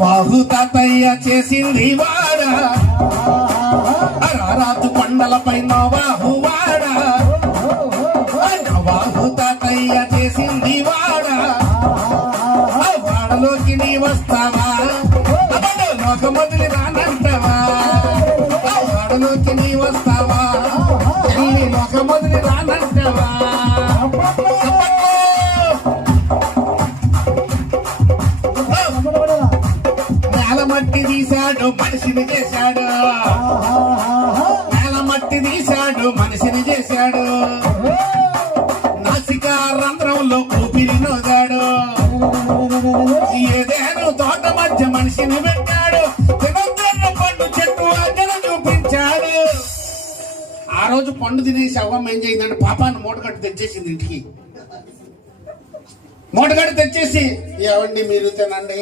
నవాహు తాతయ్య చేసింది వాడ రారాతు కొండలపై నవాహు వాడ నవాహు తాతయ్య చేసింది వాడ వాడలోకి నీ వస్తావా లోకమొదిలి రానంటావా వాడలోకి నీ వస్తావా లోకమొదిలి రానంటావా నేల మట్టి తీశాడు మనిషిని చేశాడు నేల మట్టి తీశాడు మనిషిని చేశాడు నాసికా రంధ్రంలో ఊపిరి నోదాడు ఏదేను తోట మధ్య మనిషిని పెట్టాడు తినొద్దన్న పండు చెట్టు అక్కడ చూపించాడు. ఆ రోజు పండు తినేసి అవ్వమ్మ ఏం చేయిందంటే పాపాన్ని మూటగట్టు తెచ్చేసింది ఇంటికి. మూటగట్టు తెచ్చేసి ఏవండి మీరు తినండి